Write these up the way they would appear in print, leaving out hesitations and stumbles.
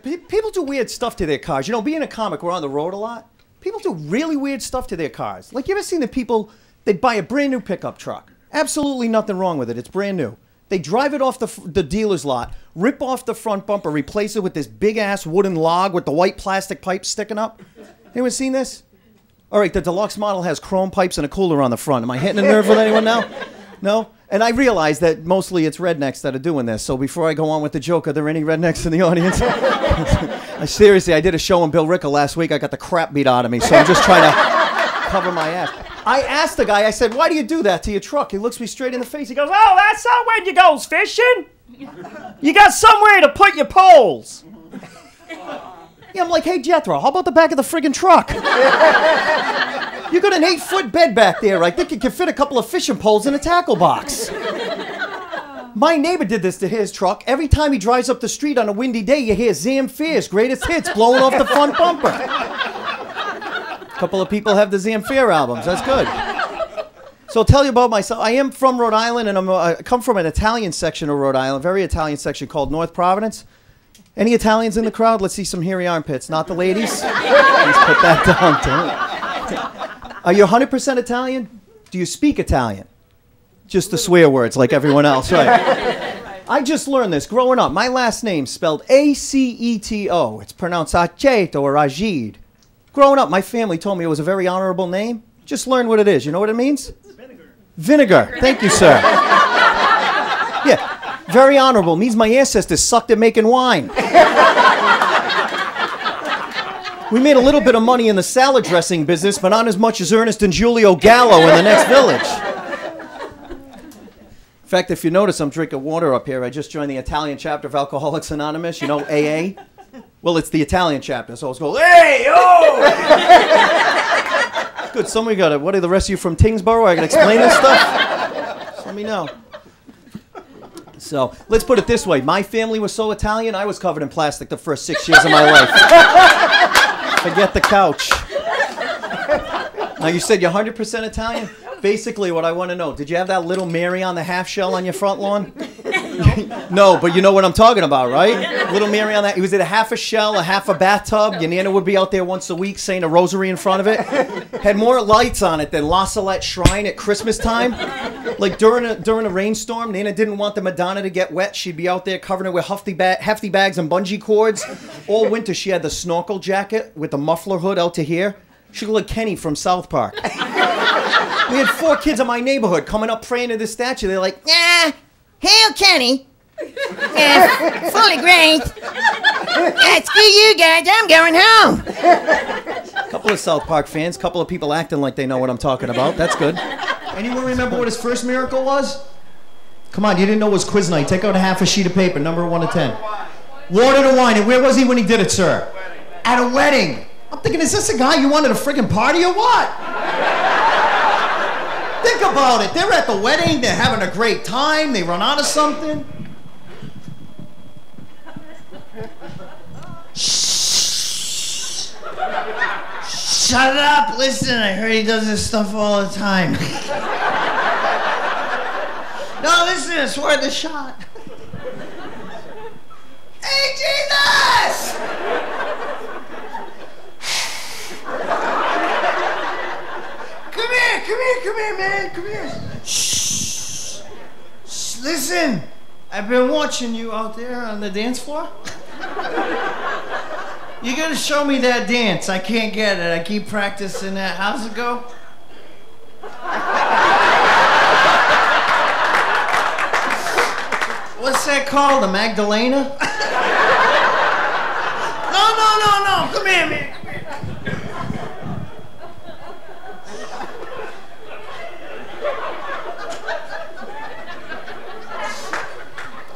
People do weird stuff to their cars. You know, being a comic, we're on the road a lot. People do really weird stuff to their cars. Like, you ever seen the people, they buy a brand new pickup truck. Absolutely nothing wrong with it. It's brand new. They drive it off the dealer's lot, rip off the front bumper, replace it with this big-ass wooden log with the white plastic pipes sticking up. Anyone seen this? All right, the deluxe model has chrome pipes and a cooler on the front. Am I hitting a nerve with anyone now? No? And I realize that mostly it's rednecks that are doing this. So before I go on with the joke, are there any rednecks in the audience? Seriously, I did a show in Bill Ricker last week. I got the crap beat out of me, so I'm just trying to cover my ass. I asked the guy, I said, why do you do that to your truck? He looks me straight in the face. He goes, oh, that's not when you goes fishing. You got somewhere to put your poles. Yeah, I'm like, hey, Jethro, how about the back of the friggin' truck? You got an 8-foot bed back there. I think you can fit a couple of fishing poles in a tackle box. My neighbor did this to his truck. Every time he drives up the street on a windy day, you hear Zamfare's greatest hits blowing off the front bumper. A couple of people have the Zamfare albums. That's good. So I'll tell you about myself. I am from Rhode Island, and I come from an Italian section of Rhode Island, very Italian section called North Providence. Any Italians in the crowd? Let's see some hairy armpits. Not the ladies? Let's put that down. Are you 100% Italian? Do you speak Italian? Just the swear words like everyone else, right? I just learned this growing up. My last name's spelled A-C-E-T-O. It's pronounced Aceto or Ajid. Growing up, my family told me it was a very honorable name. Just learn what it is. You know what it means? Vinegar. Vinegar. Thank you, sir. Yeah. Very honorable. Means my ancestors sucked at making wine. We made a little bit of money in the salad dressing business, but not as much as Ernest and Giulio Gallo in the next village. In fact, if you notice, I'm drinking water up here. I just joined the Italian chapter of Alcoholics Anonymous. You know, AA? Well, it's the Italian chapter, so I was going, hey, oh! Good, somebody got it. What are the rest of you from Tingsboro? I can explain this stuff? Just let me know. So, let's put it this way. My family was so Italian, I was covered in plastic the first 6 years of my life. Forget the couch. Now, you said you're 100% Italian? Basically, what I want to know, did you have that little Mary on the half shell on your front lawn? No, but you know what I'm talking about, right? Little Mary on that. Was it a half a shell, a half a bathtub? Your Nana would be out there once a week saying a rosary in front of it. Had more lights on it than La Salette Shrine at Christmas time. Like during a rainstorm, Nana didn't want the Madonna to get wet. She'd be out there covering it with hefty bags and bungee cords. All winter, she had the snorkel jacket with the muffler hood out to here. She looked like Kenny from South Park. We had 4 kids in my neighborhood coming up praying to this statue. They're like, nah, hail Kenny. Yeah, fully great. Yeah, screw you guys, I'm going home. A couple of South Park fans, a couple of people acting like they know what I'm talking about. That's good. Anyone remember what his first miracle was? Come on, you didn't know it was quiz night. Take out a half a sheet of paper, number 1 to 10. Water to wine. And where was he when he did it, sir? At a wedding. I'm thinking, is this a guy you wanted a friggin' party or what? Think about it. They're at the wedding. They're having a great time. They run out of something. Shh. Shut up. Listen, I heard he does this stuff all the time. No, listen, it's worth a shot. Hey, Jesus! Come here, man. Come here. Shh. Shh. Listen, I've been watching you out there on the dance floor. You gotta show me that dance. I can't get it. I keep practicing that. How's it go? What's that called? A Magdalena? No. Come here, man.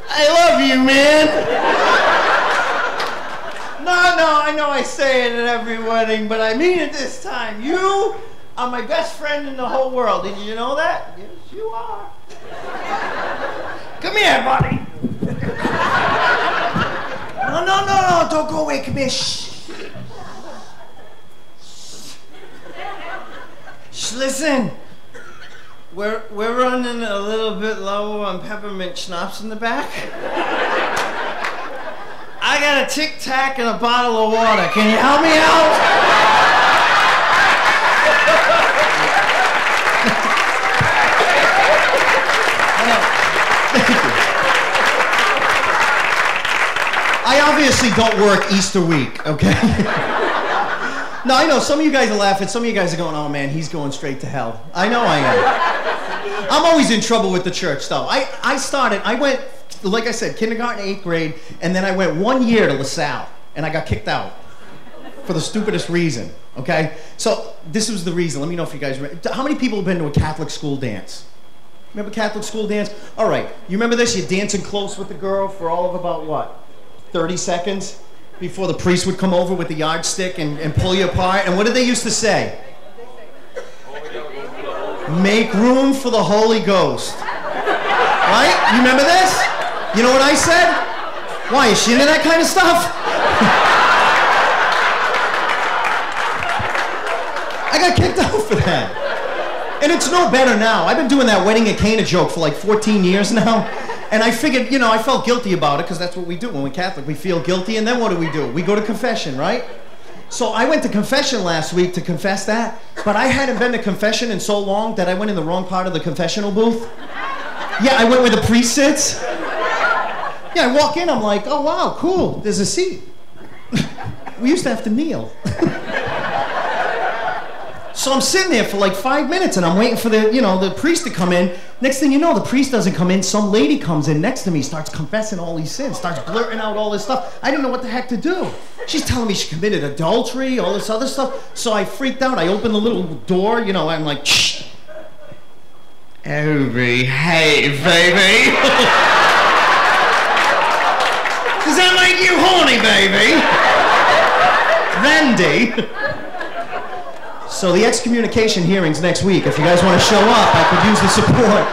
I love you, man. No, I know I say it at every wedding, but I mean it this time. You are my best friend in the whole world. Did you know that? Yes, you are. Come here, buddy. No, don't go away. Come here. Shh. Shh, listen. We're running a little bit low on peppermint schnapps in the back. I got a Tic Tac and a bottle of water. Can you help me out? I obviously don't work Easter week, okay? No, I know, some of you guys are laughing, some of you guys are going, oh man, he's going straight to hell. I know I am. I'm always in trouble with the church, though. I went, like I said, kindergarten, 8th grade, and then I went 1 year to LaSalle, and I got kicked out for the stupidest reason, okay? So, this was the reason. Let me know if you guys remember. How many people have been to a Catholic school dance? Remember Catholic school dance? All right, you remember this? You're dancing close with the girl for all of about, what, 30 seconds? Before the priest would come over with the yardstick and pull you apart. And what did they used to say? Make room for the Holy Ghost. Right? You remember this? You know what I said? Why, is she into that kind of stuff? I got kicked out for that. And it's no better now. I've been doing that wedding at Cana joke for like 14 years now. And I figured, you know, I felt guilty about it because that's what we do when we're Catholic. We feel guilty, and then what do? We go to confession, right? So I went to confession last week to confess that, but I hadn't been to confession in so long that I went in the wrong part of the confessional booth. Yeah, I went where the priest sits. Yeah, I walk in, I'm like, oh wow, cool, there's a seat. We used to have to kneel. So I'm sitting there for like 5 minutes and I'm waiting for the priest to come in. Next thing you know, the priest doesn't come in. Some lady comes in next to me, starts confessing all these sins, starts blurting out all this stuff. I didn't know what the heck to do. She's telling me she committed adultery, all this other stuff. So I freaked out. I opened the little door, you know, I'm like, shh. Oh, behave, baby. Does that make you horny, baby? Randy. So the excommunication hearing's next week. If you guys want to show up, I could use the support.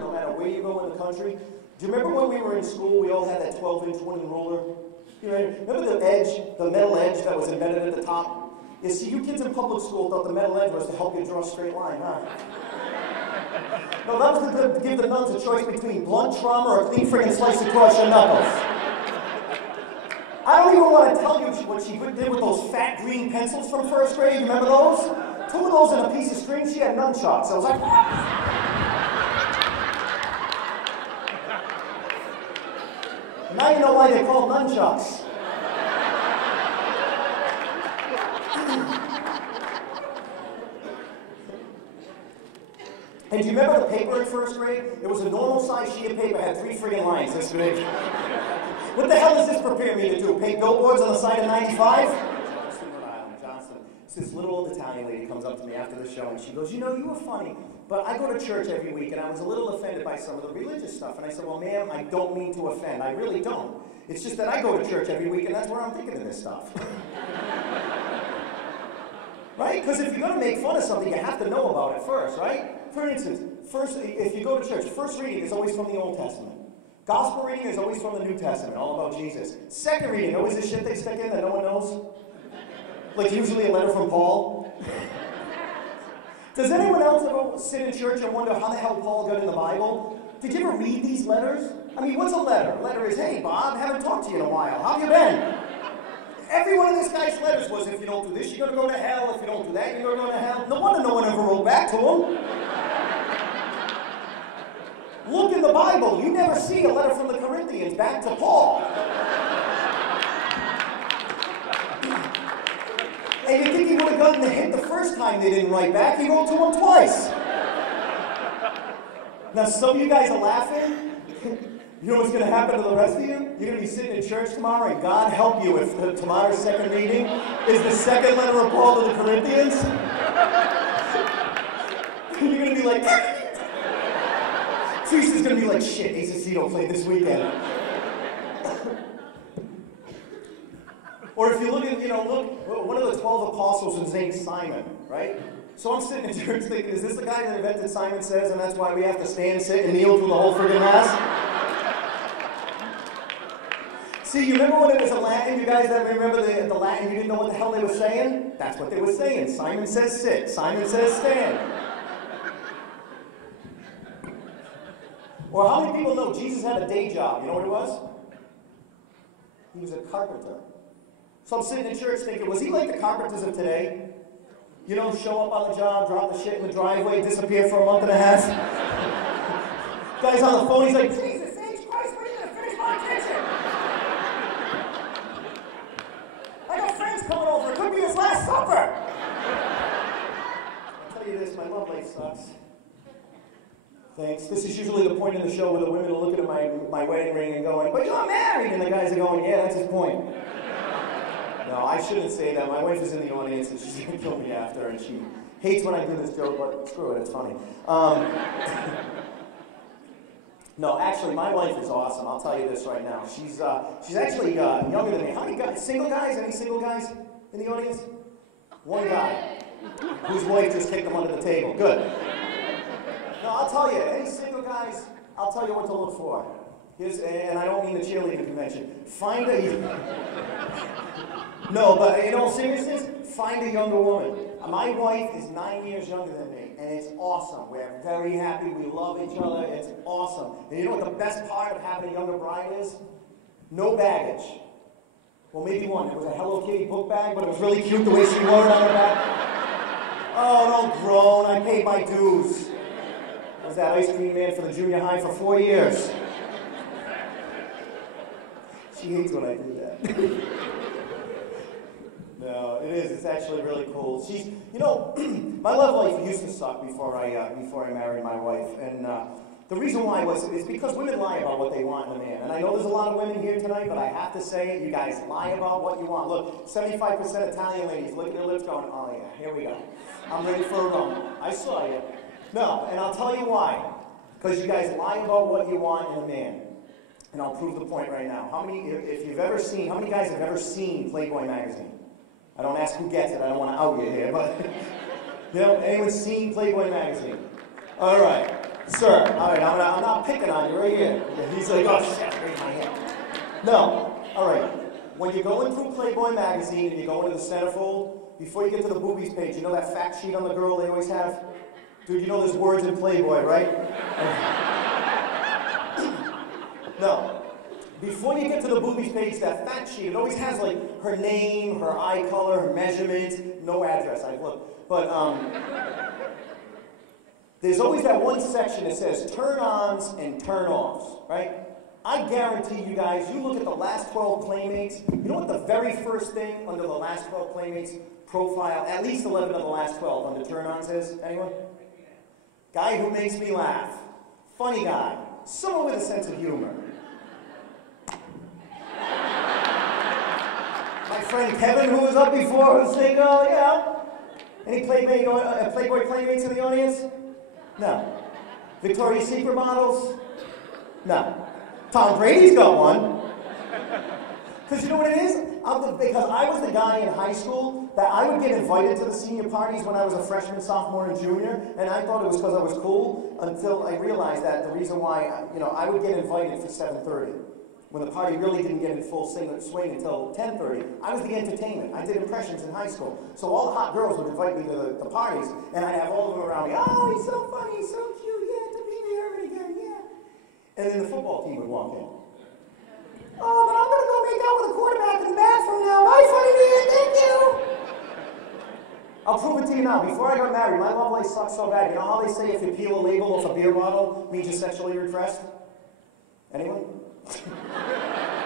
No matter where you go in the country. Do you remember when we were in school, we all had that 12-inch wooden ruler? You know, remember the edge, the metal edge that was embedded at the top? You see, you kids in public school thought the metal edge was to help you draw a straight line, huh? No, that was to give the nuns a choice between blunt trauma or a clean friggin' slice across your knuckles. I don't even want to tell you what she did with those fat green pencils from first grade. You remember those? 2 of those and a piece of string. She had nunchucks. I was like, now you know why they're called nunchucks. And do you remember the paper in first grade? It was a normal size sheet of paper. It had 3 friggin' lines this big. What the hell does this prepare me to do? Paint billboards on the side of 95? Johnson. This little old Italian lady comes up to me after the show and she goes, you know, you were funny, but I go to church every week and I was a little offended by some of the religious stuff. And I said, well, ma'am, I don't mean to offend. I really don't. It's just that I go to church every week and that's where I'm thinking of this stuff. Right? Because if you're going to make fun of something, you have to know about it first, right? For instance, if you go to church, first reading is always from the Old Testament. Gospel reading is always from the New Testament, all about Jesus. Second reading, always the shit they stick in that no one knows. Like usually a letter from Paul. Does anyone else ever sit in church and wonder how the hell Paul got in the Bible? Did you ever read these letters? I mean, what's a letter? A letter is, hey, Bob, haven't talked to you in a while. How have you been? Every one of this guy's letters was, if you don't do this, you're going to go to hell. If you don't do that, you're going to go to hell. No wonder no one ever wrote back to him. Look in the Bible. You never see a letter from the Corinthians back to Paul. And you think he would have gotten the hint the first time they didn't write back? He wrote to him twice. Now, some of you guys are laughing. You know what's going to happen to the rest of you? You're going to be sitting in church tomorrow, and God help you if tomorrow's second reading is the second letter of Paul to the Corinthians. You're going to be like, Teresa's going to be like, shit, Aceto played this weekend. Or if you look at, look, one of the 12 apostles was named Simon, right? So I'm sitting in church thinking, is this the guy that invented Simon Says, and that's why we have to stand, sit, and kneel through the whole friggin' mass? See, you remember when it was in Latin? You guys that remember the Latin, you didn't know what the hell they were saying? That's what they were saying. Simon says sit, Simon says stand. Or how many people know Jesus had a day job? You know what it was? He was a carpenter. So I'm sitting in church thinking, was he like the carpenters of today? You know, show up on the job, drop the shit in the driveway, disappear for a month and a half. Guy's on the phone, he's like, Jesus H. Christ, when are you going to finish my kitchen? I got friends coming over, it could be his last supper. I'll tell you this, my love life sucks. Thanks. This is usually the point in the show where the women are looking at my wedding ring and going, but you're married! And the guys are going, yeah, that's his point. No, I shouldn't say that. My wife is in the audience and she's going to kill me after, and she hates when I do this joke, but screw it, it's funny. No, actually, my wife is awesome. I'll tell you this right now. She's actually younger than me. How many guys? Single guys? Any single guys in the audience? One guy whose wife just kicked him under the table. Good. No, I'll tell you, any single guys, I'll tell you what to look for. And I don't mean the cheerleading convention. Find no, but in all seriousness, find a younger woman. My wife is 9 years younger than me, and it's awesome. We're very happy, we love each other, it's awesome. And you know what the best part of having a younger bride is? No baggage. Well, maybe one. It was a Hello Kitty book bag, but it was really cute the way she wore it on her back. Oh, don't groan, I paid my dues. I was that ice cream man for the junior high for 4 years. She hates when I do that. No, it is. It's actually really cool. She's, you know, my love life used to suck before I married my wife, and the reason why is because women lie about what they want in a man. And I know there's a lot of women here tonight, but I have to say it. You guys lie about what you want. Look, 75% Italian ladies look at their lips, going, "Oh yeah, here we go. I'm ready for a rum." I saw you. No, and I'll tell you why. Because you guys lie about what you want in a man. And I'll prove the point right now. How many guys have ever seen Playboy magazine? I don't ask who gets it, I don't want to out you here, but, you know, anyone seen Playboy magazine? All right, sir, all right, I'm not picking on you right here. He's like, oh shit, raise my hand. No, all right, when you're going through Playboy magazine and you go into the centerfold, before you get to the boobies page, you know that fact sheet on the girl they always have? Dude, you know there's words in Playboy, right? No. Before you get to the boobies page, that fact sheet, it always has like her name, her eye color, her measurements, no address, I've looked. But there's always that one section that says turn-ons and turn-offs, right? I guarantee you guys, you look at the last 12 Playmates, you know what the very first thing under the last 12 Playmates profile, at least 11 of the last 12 under turn-ons is? Anyone? Guy who makes me laugh. Funny guy. Someone with a sense of humor. My friend Kevin, who was up before, was saying, oh, yeah. Any Playboy Playmates in the audience? No. Victoria's Secret models? No. Tom Brady's got one. Because you know what it is? Because I was the guy in high school that I would get invited to the senior parties when I was a freshman, sophomore, and junior, and I thought it was because I was cool until I realized that the reason why, I would get invited for 7:30. When the party really didn't get in full swing until 10:30, I was the entertainment. I did impressions in high school. So all the hot girls would invite me to the parties, and I'd have all of them around me. Oh, he's so funny, he's so cute, yeah, to be there again, yeah. And then the football team would walk in. Oh, but I'm going to go make out with a quarterback in the bathroom now. Bye, funny man, thank you. I'll prove it to you now. Before I got married, my love life sucked so bad. You know how they say if you peel a label off a beer bottle, means you're sexually repressed? Anyone?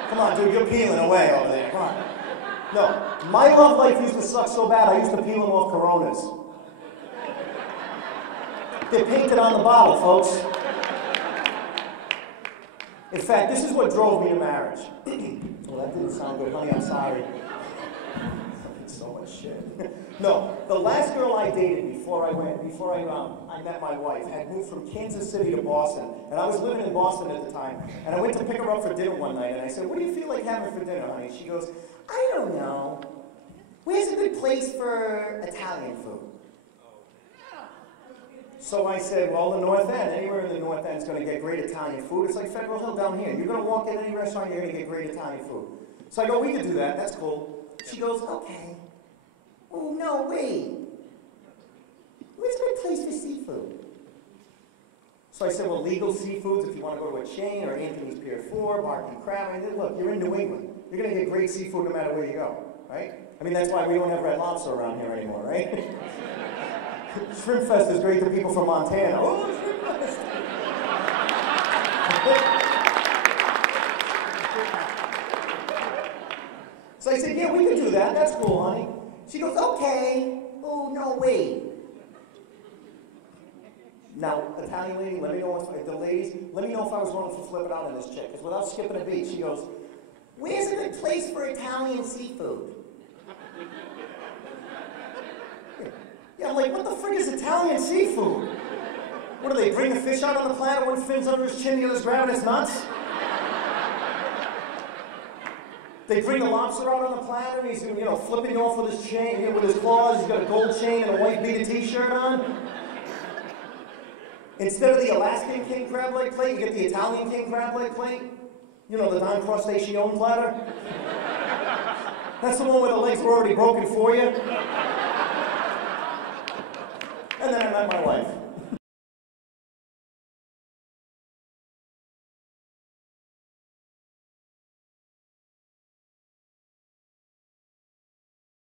Come on, dude, you're peeling away over there. Come on. No, my love life used to suck so bad, I used to peel them off Coronas. They're painted on the bottle, folks. In fact, this is what drove me to marriage. Well, that didn't sound good, honey, I'm sorry. So much shit. No, the last girl I dated before I met my wife had moved from Kansas City to Boston, and I was living in Boston at the time, and I went to pick her up for dinner one night, and I said, what do you feel like having for dinner, honey? She goes, I don't know. Where's a good place for Italian food? So I said, well, the North End. Anywhere in the North End is going to get great Italian food. It's like Federal Hill down here. You're going to walk in any restaurant, you're going to get great Italian food. So I go, we can do that. That's cool. She goes, okay. Oh, no, wait. Where's a good place for seafood? So I said, well, legal seafoods, if you want to go to a chain, or Anthony's Pier 4, barbecue crab. I said, look, you're in New England. You're going to get great seafood no matter where you go, right? I mean, that's why we don't have Red Lobster around here anymore, right? Shrimp Fest is great to people from Montana. Oh, Shrimp Fest! So I said, yeah, we can do that. That's cool, honey. She goes, okay. Oh, no, wait. Now, Italian lady, let me know if the ladies, let me know if I was wrong to flip it out on this chick. Because without skipping a beat, she goes, where's a good place for Italian seafood? Yeah, I'm like, what the frick is Italian seafood? What do they bring the fish out on the platter, one fin's under his chin, the other's grabbing his nuts? They bring the lobster out on the platter, and he's, you know, flipping off with his chain, you know, with his claws, he's got a gold chain and a white beaded t-shirt on. Instead of the Alaskan king crab leg plate, you get the Italian king crab leg plate. You know, the Don Crustacean platter. That's the one where the legs were already broken for you. And then I met my wife.